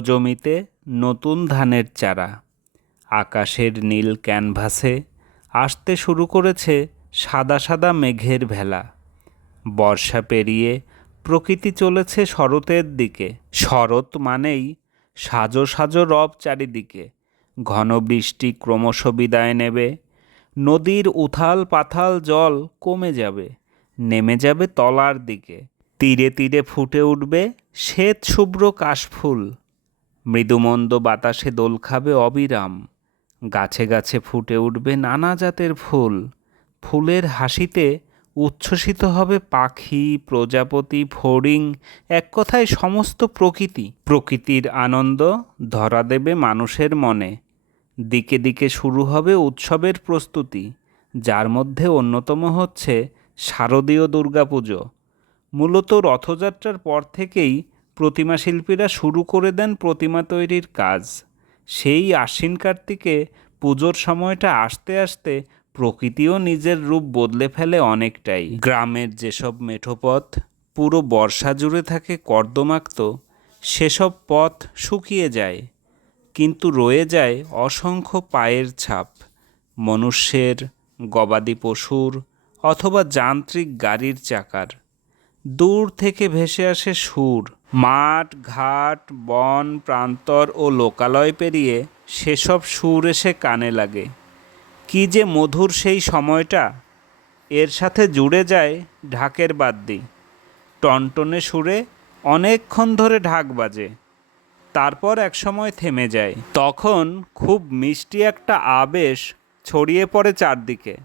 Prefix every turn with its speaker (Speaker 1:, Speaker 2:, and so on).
Speaker 1: জমিতে নতুন ধানের চারা। আকাশের নীল ক্যানভাসে আসতে শুরু করেছে সাদা সাদা মেঘের ভেলা। বর্ষা পেরিয়ে প্রকৃতি চলেছে শরতের দিকে। শরৎ মানেই সাজো সাজো রব চারিদিকে। ঘন বৃষ্টি ক্রমশ বিদায় নেবে। নদীর উথাল পাথাল জল কমে যাবে। নেমে যাবে তলার দিকে। তীরে তীরে ফুটে উঠবে শ্বেত শুভ্র কাশফুল, মৃদুমন্দ বাতাসে দোল খাবে অবিরাম, গাছে গাছে ফুটে উঠবে নানা জাতের ফুল, ফুলের হাসিতে উচ্ছ্বসিত হবে পাখি, প্রজাপতি, ফড়িং, এক কথায় সমস্ত প্রকৃতি। প্রকৃতির আনন্দ ধরা দেবে মানুষের মনে। দিকে দিকে শুরু হবে উৎসবের প্রস্তুতি, যার মধ্যে অন্যতম হচ্ছে শারদীয় দুর্গাপুজো। মূলত রথযাত্রার পর থেকেই প্রতিমা শিল্পীরা শুরু করে দেন প্রতিমা তৈরির কাজ। সেই আশ্বিন কার্তিকে পুজোর সময়টা আসতে আসতে প্রকৃতিও নিজের রূপ বদলে ফেলে অনেকটাই। গ্রামের যেসব মেঠোপথ পুরো বর্ষা জুড়ে থাকে কর্দমাক্ত, সেসব পথ শুকিয়ে যায়, কিন্তু রয়ে যায় অসংখ্য পায়ের ছাপ। মনুষ্যের, গবাদি পশুর অথবা যান্ত্রিক গাড়ির চাকার। দূর থেকে ভেসে আসে সুর মাঠ, ঘাট, বন, প্রান্তর ও লোকালয় পেরিয়ে সেসব সুর এসে কানে লাগে। কি যে মধুর সেই সময়টা! এর সাথে জুড়ে যায় ঢাকের বাদ্যি। টনটনে সুরে অনেকক্ষণ ধরে ঢাক বাজে। তারপর একসময় থেমে যায়। তখন খুব মিষ্টি একটা আবেশ ছড়িয়ে পড়ে চারদিকে।